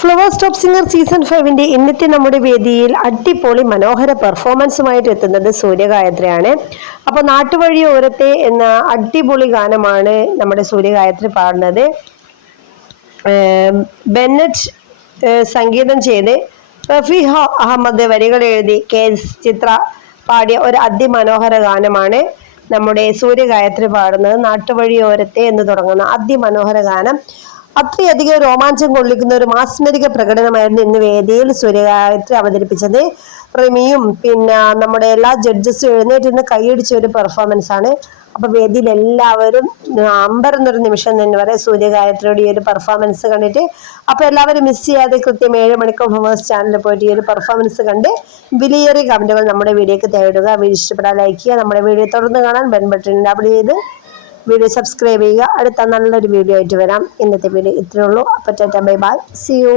Flowers top singer season ഫൈവിന്റെ ഇന്നത്തെ നമ്മുടെ വേദിയിൽ അടിപൊളി മനോഹര പെർഫോമൻസുമായിട്ട് എത്തുന്നത് സൂര്യഗായത്രിയാണ് അപ്പോൾ നാട്ടുവഴി ഓരത്തെ എന്ന അടിപൊളി ഗാനമാണ് നമ്മുടെ സൂര്യഗായത്രി പാടുന്നത്. ബെന്നറ്റ് സംഗീതം ചെയ്ത് റഫി അഹമ്മദ് വരികൾ എഴുതി കെ എസ് ചിത്ര പാടിയ ഒരു അതിമനോഹര ഗാനമാണ് നമ്മുടെ സൂര്യഗായത്രി പാടുന്നത്. നാട്ടുവഴിയോരത്തെ എന്ന് തുടങ്ങുന്ന അതിമനോഹര ഗാനം. അത്രയധികം രോമാഞ്ചം കൊള്ളിക്കുന്ന ഒരു മാസ്മരിക പ്രകടനമായിരുന്നു ഇന്ന് വേദിയിൽ സൂര്യഗായത്രി അവതരിപ്പിച്ചത്. റിമിയും പിന്നെ നമ്മുടെ എല്ലാ ജഡ്ജസും എഴുന്നേറ്റ് നിന്ന് കൈയടിച്ച ഒരു പെർഫോമൻസ് ആണ്. അപ്പൊ വേദിയിൽ എല്ലാവരും അമ്പരന്നൊരു നിമിഷം തന്നെ പറയാം സൂര്യഗായത്രിയുടെ ഈ ഒരു പെർഫോമൻസ് കണ്ടിട്ട്. അപ്പൊ എല്ലാവരും മിസ് ചെയ്യാതെ കൃത്യം ഏഴ് മണിക്കൂർ ഫ്ലവേഴ്സ് ചാനലിൽ പോയിട്ട് ഈ ഒരു പെർഫോമൻസ് കണ്ട് വിലയേറിയ കമന്റുകൾ നമ്മുടെ വീഡിയോക്ക് തേടുക. വീഡിയോ ഇഷ്ടപ്പെടാൻ ലൈക്ക് ചെയ്യുക. നമ്മുടെ വീഡിയോ തുടർന്ന് കാണാൻ ബെൻ ബട്ടൺ ഡബിൾ ചെയ്ത് വീഡിയോ സബ്സ്ക്രൈബ് ചെയ്യുക. അടുത്ത നല്ലൊരു വീഡിയോ ആയിട്ട് വരാം. ഇന്നത്തെ വീഡിയോ ഇത്രയേ ഉള്ളൂ. അപ്പോൾ ബൈ ബൈ. See U